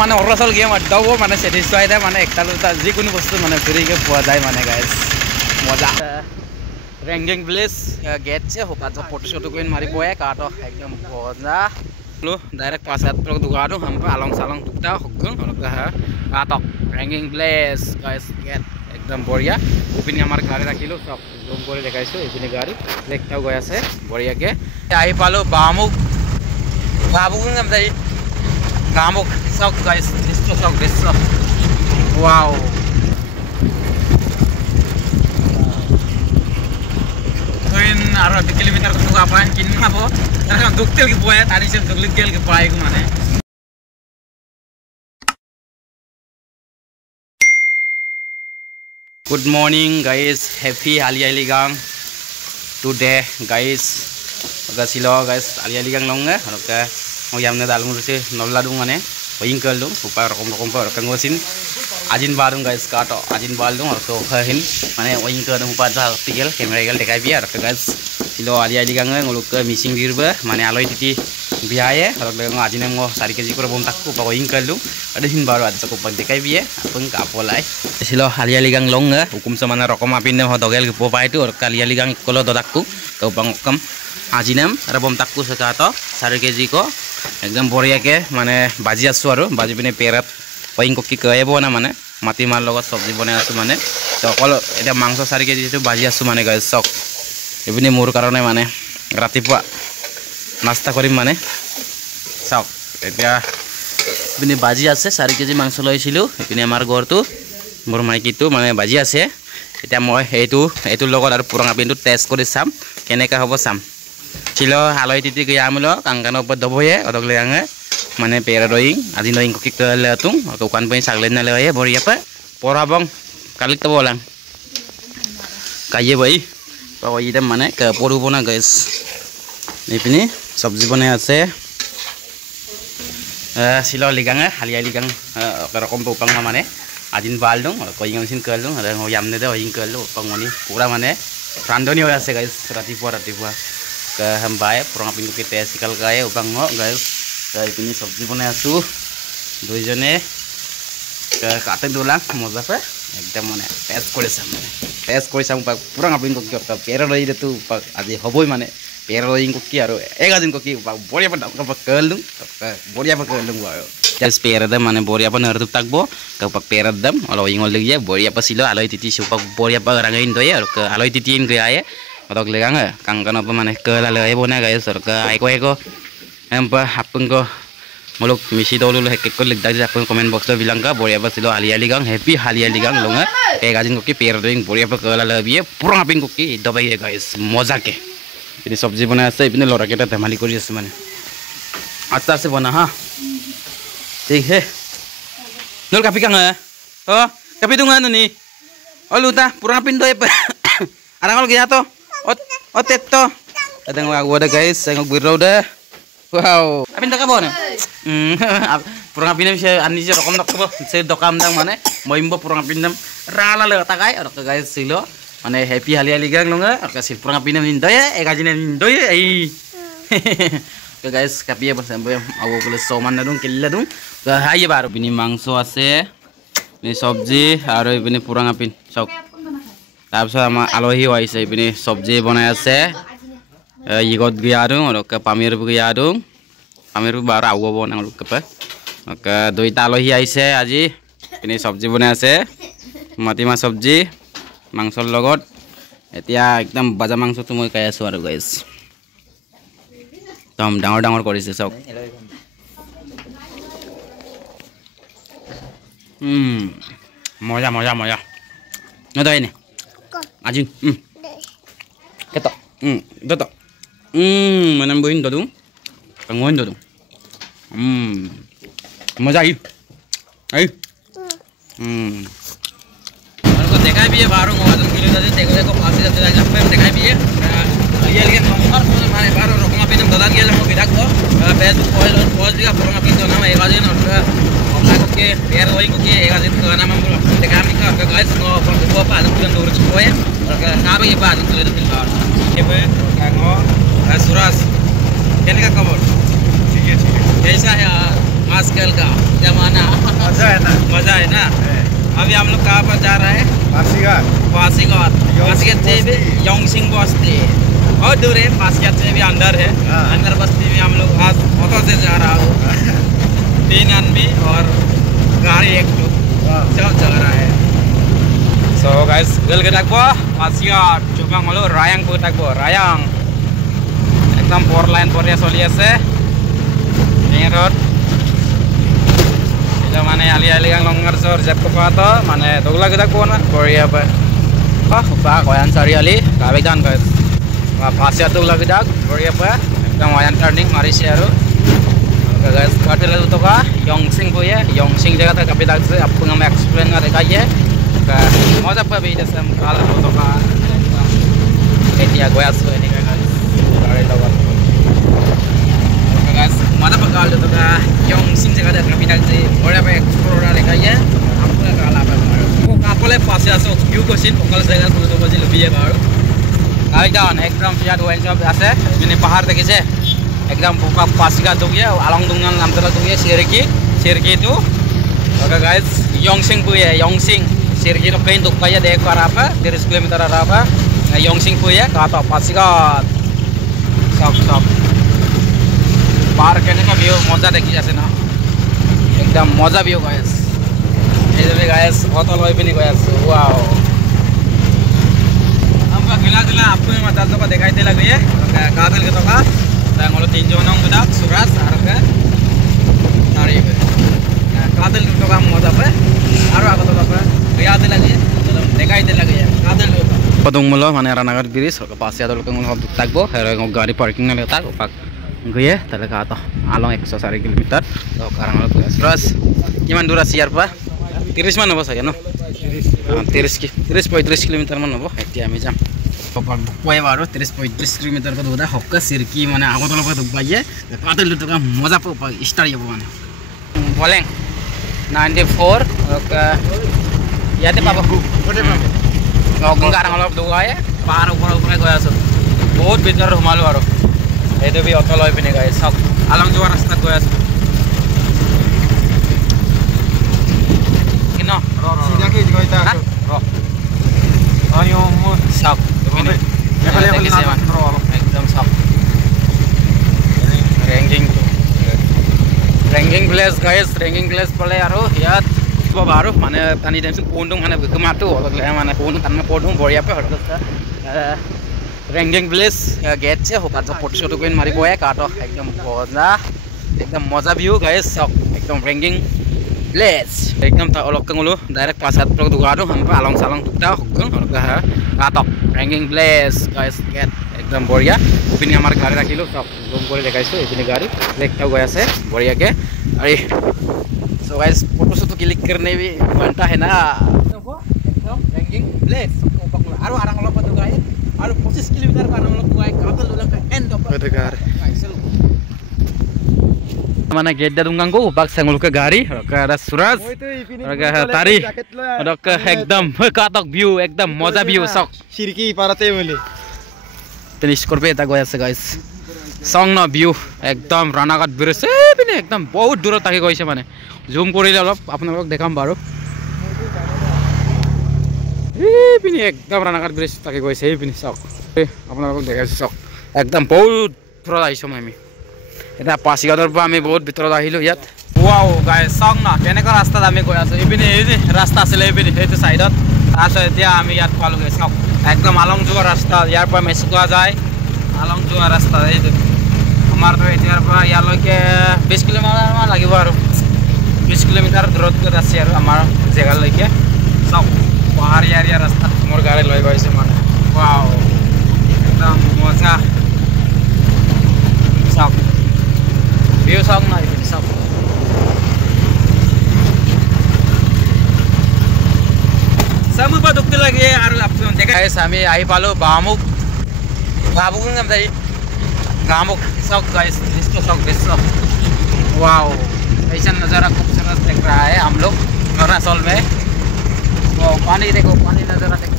মানে অৰুণাচল গেম আড্ডাও মানে ছেটিছফাই দে মানে একটা দুটা যিকোনো বস্তু মানে ফ্ৰীকে পোৱা যায় মানে গাইজ মজা ৰেংগিং প্লেচ গেট আছে হোপাত ফটো শটো কোइन मारी पोए काटो एकदम मजा लो डायरेक्ट पासात pro दुगाडो हम आलंग सालंग दुटा हगं हरका काटो ৰেংগিং প্লেस गाइस गेट एकदम बढिया इपिने আমাৰ গাড়ী ৰাখিলো সব জুম কৰি দেখাইছো ইপিনে গাড়ী লেকটাও গৈ আছে বঢ়িয়াকে আহি পালো বামুক নাম দাই বামুক সব गाइस দৃশ্য wow Tuin arah 2 kilometer ke tuh apaan kini apa? Karena duktil ke buaya tadi sih duktil ke buaya kemana? Good morning guys, happy Alialigang today guys. Agak silo guys Alialigang longga, oke. Mau yamnya dalam sih nolla dung mana? Wingkel dung, supaya rokom kengosin. Ajin balung guys kato, ajin balung atau kahin mana wingkel dung pada tigel kamera tigel dekai biar guys. Silo Alialigang nguluk ke missing dirba, mana aloi titi biaya, kalau dengan ajin yang mau sari keji kurang takku, pakai wingkel dung. Ada hin baru ada cukup dekai biaya, apa enggak apolai. Silo Alialigang longga, hukum semana rokom apin dem hodogel ke popa itu, Alialigang kalau dotakku, kau bangkam ajinem, rebom takku sekato, sari keji ko. একদম বঢ়িয়াকে মানে বাজি আছো আৰু বাজি পিনে পেৰাত পইং ককি কয়ব না মানে মাটি মাৰ লগত সবজি বনাই আছো মানে তো অকল এটা মাংস 4 কেজি যেটো বাজি আছো মানে গাইস চক এপিনে মোৰ কাৰণে মানে ৰাতিপুৱা নাস্তা কৰিম মানে চক এতিয়া পিনে বাজি আছে 4 কেজি মাংস লৈছিলো এপিনে আমাৰ ঘৰটো মোৰ মাইকিটো মানে বাজি আছে এতিয়া মই এইটোৰ লগত আৰু পুৰণা পিনটো টেষ্ট কৰি চাম কেনেকা হ'ব চাম Silo haloi titik ke yamulo kangkano pet doboye odok leange mane pera doing adi doing koki ke letung atau kan punya saglen na lewaye bori apa pora bang kalik te bolang kaye boy bawa idam mane ke poru bona guys ini sabji bone ase silo ligang halia ligang kerokom popang mane adin baldung ko ingam sin kelung ada ngoyam ne de oing kelu pangoni pura mane randoni hoy ase guys ratipua ke hambai purang pintu kita sikal kaya upang ngo guys kayak ini sabji bone asu duijone ke katen dulang moza pe ekdam mane test kore sam purang pintu kita pera roi itu pak adi hoboi mane pera roi ki aru egadin ko ki boria pa kelung boria pa kelung wa just pera dam mane boria pa nertu takbo ke pak pera dam alo ingol lagi ya boria pa silo aloi titi supak boria pa rangain doy ke aloi titiin ke aye Otak legang kangkano apa mana ke lalu bona guys ke eko empa hapun ko muluk misi dulu hekek ko lik dari aku komen box tu bilang ka boleh apa silo Alialigang happy Alialigang longa gajin koki pair doing boleh apa ke lalu biye purang apin koki dobai guys moza ke ini sabji bana ase ini lora kita temali kori ase mane अच्छा से बना हाँ ठीक है नल kapi kang oh kapi dunga nih oh luta purang apin doy arang kalau gaya to Teto. Kadang aku ada guys, saya ngobiro dah. Wow. Apin tak kabon? Purang apin bisa ani sih rokom tak kabon. Saya dokam dang mana? Mau imbo purang apin dam. Rala le takai. Orang guys silo. Mana happy Alialigang longa. Orang sih purang apin dam indoy. Gajin indoy. Ke guys kapi bersama aku kalau soman dong killa dong. Ke hai baru. Ini mangso ase. Ini sabji. Aru ini purang apin. Sok. তাৰপিছত আমাৰ আলহী আহিছে ইপিনে সবজি বনাই আছে ইগত গিয়া আৰু পামিৰ গিয়া আৰু পামিৰ বাৰ আউ বনাও লোকপা দুইটা আলহী আহিছে আজি ইপিনে সবজি বনাই আছে মাটিমাহ সবজি মাংসৰ লগত এতিয়া একদম বাজা মাংসটো মই খাই আছো আৰু গাইস একদম ডাঙৰ কৰিছে চক মজা নদয় নে Ajin, ketok, ketok, menambahin dong, penguin dong, masa ini, kalau dekai biaya baru ngawat kilo tadi, teko pasti ada apa yang dekai biaya, iya lihat nomor, mana baru rokok ngapain yang dalam gila mau bidak kok, Facebook post juga pernah ngapain tuh nama Egazin, orang oke, biar lagi oke, Egazin tuh nama mulu, dekai mereka, ke guys ngawat gua apa, ada tujuan dulu semua ya. Kenapa ya Pak? Itu itu pintar. Coba kamu Suras. Kena kabar? ठीक है। कैसा है आजकल का जमाना मजा है ना अभी हम लोग कहाँ पर जा रहे हैं पासीघाट से भी योंगसिंग बस्ती और दूर है पासीघाट से भी अंदर है अंदर बस्ती में हम लोग आज ऑटो से जा रहा हूँ 3 आदमी और गाड़ी एक सब जा रहा है so guys gel kita ko paसीघाट coba ngolo rayang ko kita ko rayang ekdom 4 line pore choli ase main road এটা মানে আলি আলি গাং লংগার সর জেট ko pato মানে dogla kita ko na korea pa pa koyan sariali gabegan guys paसीघाट dogla kita korea pa ekdom wayan turning mari aru guys katel to ka yongsing po ye yongsing jaga ta kapi lag se आपको हम explain कर देखाइए मजा पे भी जैसे हम काला photo का एटिया गोया सो एनी का गाड़ी लगा गाइस मजा पे काल तो का योंगसिंग जगह का काफी तक से बड़ा पे एक्सप्लोर देखाइए आपको काला पे वो कापले पास आसो व्यू को सीन ओकल जगह तो बजे लबिए बारो गाइस डाउन एकदम फियाट वेन सब আছে মানে পাহাড় দেখিছে एकदम बुका पासीघाट दो गया आलंग दुंगन नाम तरह दो गया शेरकी तो ओके गाइस योंगसिंग पुए योंगसिंग शेरकी तो कहीं दुख पाया देख पर apa 30 किलोमीटर आ रहा है योंगसिंग पुए का तो पासीघाट सब पार करने का व्यू मजा देखी जैसे ना एकदम मजा व्यू गाइस ये भी गाइस होटल वाई भी नहीं गाइस वाओ हमका गिला आपको मैं बता दूं दिखाई दे लगी है कादल के तो का ngolo 3 jonong budak surat harga tarif kadal to kam moda pa aro ago to pa yaad lagi dekai de lagi kadal padung mulo mane ranagar bridge passe adol ko ngol takbo hero gari parking na letak pak guye tale ka to along 104 km to karang lo terus kiman durasi yar pa 30 man hobo saja no 30 km man hobo etia ami jam poe baru 30 km ko udah hokka sirki mane agotol ko dubaiye kadal to ka moja pa start yabo mane boleng 94 oke yate papa ote papa ngong garang olop dugaye par upor goya so bahut bitor humalu aro eto bi otol hoy pine guys sok alang jo rasta goya so kino ro sidaki goita ro ayo mo sok ini एकदम सब ranking place guys ranking place पले यारो यात बारो माने पानी time से पोंडुंग माने गमाटो ले माने पोंडुंग तन पोंडुंग बढिया पे हरकत रैंकिंग प्लेस गेट से होका जो फोटो शॉट कोइन मारी बोया काटो एकदम मजा व्यू गाइस सब एकदम रैंकिंग प्लेस एकदम ता अलग कंगलो डायरेक्ट पासात प्रो दुगाडो हम पे आलंग सालंग टुकटा हगन हरका है काटो रैंकिंग प्लेस गाइस गेट एकदम बढ़िया इपिने हमार गाड़ी राखिलो सब रूम करे देखाइছো इपिने गाड़ी लेकटाও गया से बढ़िया के अरे so guys photo shot click करने भी बनता है ना एकदम रैंकिंग प्लेस आरो आराम लो पतो गाय आरो 25 किलोमीटर का नाम लो गाय कातल लोला का end of the mana geda dunggang ko bak sangul ke gari ka suras ka tari ka ekdam katok view ekdam moja view sok sirki parate bole finish korbe ta goya se guys song na view ekdam ranagat bridge bine ekdam bahut dur take goise mane zoom korile olop apnalok dekham baro bine ekdam ranagat bridge take goise bine sok apnalok dekhaisu sok ekdam bahut pura aisho ami এটা পাसीঘাটৰ পৰা আমি বহুত ভিতৰত আহিলো ইয়াত wow guys সং না কেনেকা ৰাস্তাত আমি গৈ আছো ইপিনে এই ৰাস্তা আছিল ইপিনে এইটো সাইডত তাৰপিছত এতিয়া আমি ইয়াত পালোগে সং একদম আলং যোৱা ৰাস্তা ইয়াৰ পৰা মেচুকা যায় আলং যোৱা ৰাস্তা এইটো আমাৰ তো এতিয়াৰ পৰা ইয়ালৈকে 20 কিলোমিটাৰ মান লাগিব আৰু 20 কিলোমিটাৰ দূৰত্বত আছে আৰু আমাৰ জেগালৈকে সং পাহাৰীয়া এৰিয়া ৰাস্তা মোৰ গাড়ী লৈ গৈছে মানে ওয়াও একদম মজা সং view song na ibig song samu pa dukte lagi aru apson dekha guys ami ahi palo bamuk ngam dai gamuk song guys इसको song बेसो वाओ ऐसा नजारा खूबसूरत देख रहा है हम लोग अरुणाचल में वो पानी देखो पानी नजारा देखो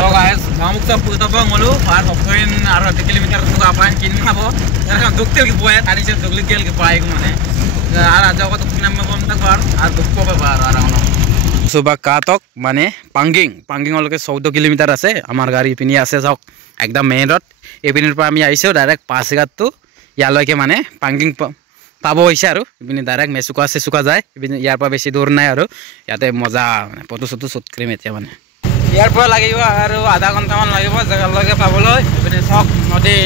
तो गाइस गामुक सब puto ngolu par hoktoin aro 1 kilometer tu apan kin habo kan duktel ki boya tadi se dukli kel ki pai ko mane ara jago to kinam me bom tak bar ar dukko be bar ara ono suba katok mane panging oloke 14 kilometer ase amar gari pini ase sok ekdam main road epinir pa ami aiseo direct Pasigat tu yaloike mane panging পাবো হইছে আৰু ইপিনে direct Mechuka চেচুকা যায় ইপিনে ইয়াৰ পৰা বেছি দূৰ নাই আৰু ইয়াতে মজা মানে ফটো চটো শ্বুট কৰিম এতিয়া মানে ইয়াৰ পৰা লাগিব আৰু আধা ঘণ্টামান লাগিব জেগালৈকে পাবলৈ ইপিনে চক নদী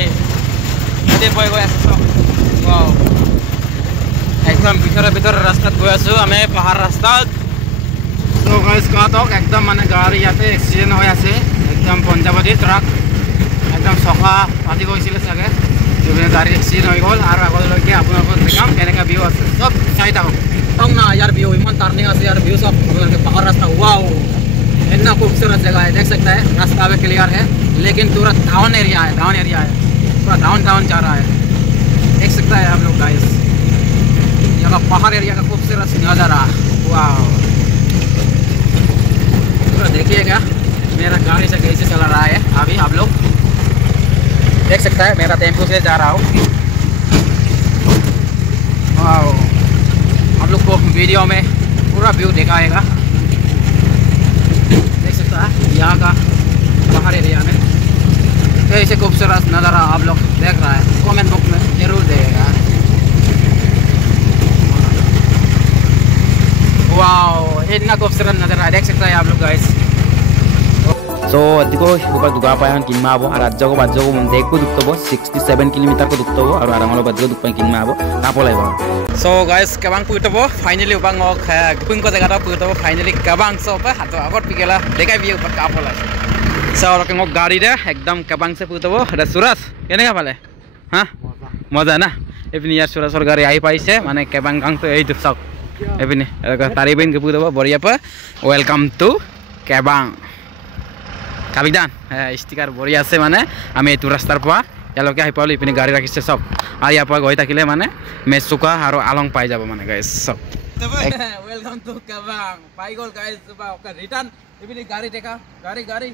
বৈ গৈ আছে চক ওয়াও একদম ভিতৰৰ ৰাস্তাত গৈ আছো আমি পাহাৰ ৰাস্তাত সো গাইস কাটক একদম মানে গাড়ী ইয়াতে এক্সিডেন্ট হৈ আছে একদম পঞ্জাবতী ট্ৰাক একদম চকা পাতি গৈছিল চাগে इबने गाड़ी एक्सीडेंट हो गल आर आगलके आपनर देखाम केनेका व्यू আছে सब চাই থাকো তং না यार व्यू इमान टर्निंग আছে यार व्यू सब आपनर पहाड़ रास्ता वाओ इतना खूबसूरत जगह है देख सकते हैं रास्ता भी क्लियर है लेकिन पूरा टाउन एरिया है पूरा डाउन जा रहा है देख सकते हैं आप लोग गाइस यहाँ पहाड़ एरिया का खूबसूरत नजारा वाओ पूरा देखिएगा मेरा गाड़ी से कैसे चला रहा है अभी आप लोग देख सकता है मेरा टेम्पो से जा रहा हूँ वाओ आप लोग को वीडियो में पूरा व्यू दिखाएगा देख सकता है यहाँ का पहाड़ एरिया में कैसे खूबसूरत नज़ारा आप लोग देख रहा है कमेंट बॉक्स में जरूर देगा वाओ इतना खूबसूरत नज़ारा देख सकता है आप लोग guys So adiko buka duga payan kinma abo arajjo ko bajjo ko munde ko duktobo 67 km ko duktobo aru arangolo bajjo dukpan kinma abo tapolai ba so guys kabang putobo finally ubang ok gipung ko jaga ta putobo finally kabang so pa hato agot pikela dekai bi upar kapolai so rokeng ok gari de ekdam kabang se putobo ada suras kene ka pale ha moja na epini yar suras or gari ai paise mane kabang kang to ei duk sok epini taribin ke putobo boria pa welcome to kabang কাবিদান sticker বৰি আছে মানে আমি এইটো ৰাস্তাৰ পৰা ইয়ালৈকে আহি পালো ইপিনে গাড়ী ৰাখিছে সব আৰু ইয়াৰ পৰা গৈ থাকিলে মানে মেচুকা আৰু আলং পাই যাব মানে গাইস সব ওয়েলকাম টু কাবাং পাই গল গাইস বা ওকা ৰিটাৰ্ণ ইপিনে গাড়ী দেখা গাড়ী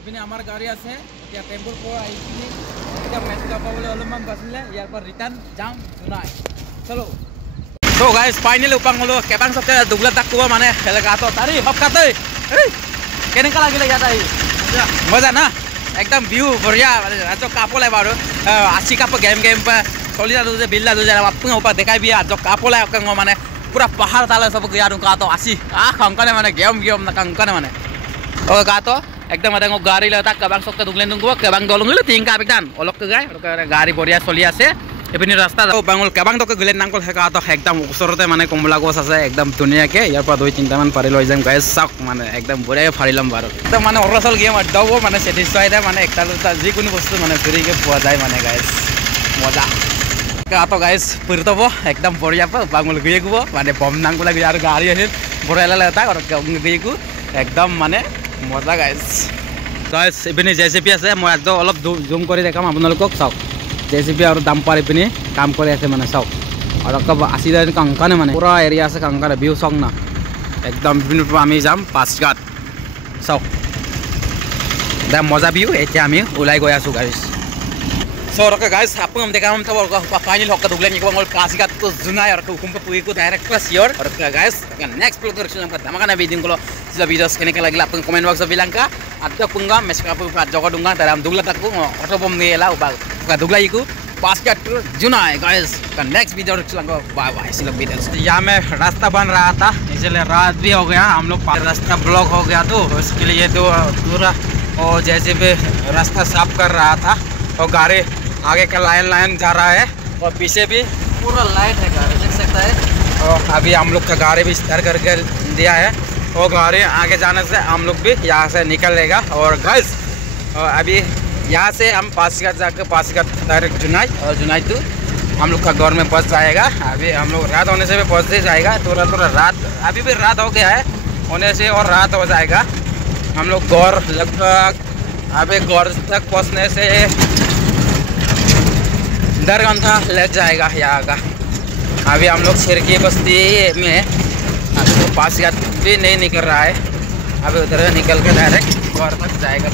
ইপিনে আমাৰ গাড়ী আছে এতিয়া টেম্পোৰ পৰা আইছিনি এতিয়া মেচুকা পাবলৈ অলপমান বাছিলে ইয়াৰ পৰা ৰিটাৰ্ণ যাম জুনাই চলো সো গাইস ফাইনালি উপাং হলো কেবাং সবকে দুগলা তাক কোৱা মানে হেলগাটো তাৰি হপকাতে কেনেকা লাগিলে ইয়াত আহি मजा ना एकदम व्यू बढ़िया आज कापोलाई बारो आसी काप गेम पे चलिया तुझे बिल्ला तुझे अपन ऊपर देखा भी आज कापोलाई माने पूरा पहाड़ ताले सब यार का तो आसी कंकने माने गेम ना कंकने माने ओ का तो एकदम मत गाड़ी लता कबांग सकते दुगलेन दुंगो कबांग दलंग तीन का बिकदान अलग के गाड़ी बढ़िया चलि আছে এপিনি রাস্তা বাঙল কেবাং তক গলেন নাঙ্গল হেকা তো একদম ওচৰতে মানে কমলা গছ আছে একদম ধুনিয়াকে ইয়াৰ পৰা 2-3টা মান পাৰি লৈ যাম গাইস চাক মানে একদম বঢ়িয়া ফাৰিলাম বাৰু একদম মানে অৰুণাচল গেম আড্ডাও মানে স্যাটিসফাইড মানে একটা যিকোনো বস্তু মানে ফ্ৰীকে পোৱা যায় মানে গাইস মজা কাটো গাইস পুরতব একদম বঢ়িয়া বাঙল গিয়েগো মানে বম নাঙ্গল লাগি আর গাড়ি আছে বঢ়িয়া লাগা আর গিয়েগো একদম মানে মজা গাইস এপিনি জেসিপি আছে মই আজ অলপ জুম কৰি দেখাম আপোনালোকক চাওক जेसीबी और डम्पर इपिने काम करे আছে মানে সব আর কব আসিদা কাঙ্কানে মানে পুরা এরিয়া আছে কাঙ্কানে ভিউ সং না একদম বিভিন্ন আমি যাম পাঁচঘাট সব দা মজা ভিউ এতিয়া আমি ওলাই গৈ আছো গাইস সো রকে গাইস আপন দেখাম তো ফাইনাল হক দুগলে নিকো মল পাঁচঘাট তো জুনাই আর হুকুম পুই को डायरेक्ट प्लस योर और गाइस नेक्स्ट प्रोडक्शन हमका धमाका वीडियो को जो वीडियोस केने लगिला अपन कमेंट बॉक्स में बिलांका आता पुंगा मेसका पर जगह दूंगा तारा हम दुगला तक ऑटो बम नेला का दुगला को पाँचघाट जुनाई गाइस का नेक्स्ट वीडियो चलांगा बाय बाय सी लव वीडियोस यहां में रास्ता बन रहा था इसलिए रात भी हो गया हम लोग रास्ता ब्लॉक हो गया तो उसके लिए तो पूरा और जैसे भी रास्ता साफ कर रहा था और गाड़ी आगे का लाइन जा रहा है और पीछे भी पूरा लाइट है गाड़ी देख सकता है और अभी हम लोग का गाड़ी भी स्टार्ट करके दिया है और गाड़ी आगे जाने से हम लोग भी यहाँ से निकलेगा और गाइस अभी यहाँ से हम पासीघाट जाकर पासीघाट डायरेक्ट जुनाई और जुनाई तो हम लोग का घर में बस जाएगा अभी हम लोग रात होने से भी बस से जाएगा थोड़ा रात अभी भी रात हो गया है होने से और रात हो जाएगा हम लोग घर लगभग अभी घर तक पहुँचने से 1.5 घंटा लग जाएगा यहाँ का अभी हम लोग सिरकी बस्ती में पासीघाट भी नहीं निकल रहा है अभी उधर निकल के डायरेक्ट घर तक जाएगा।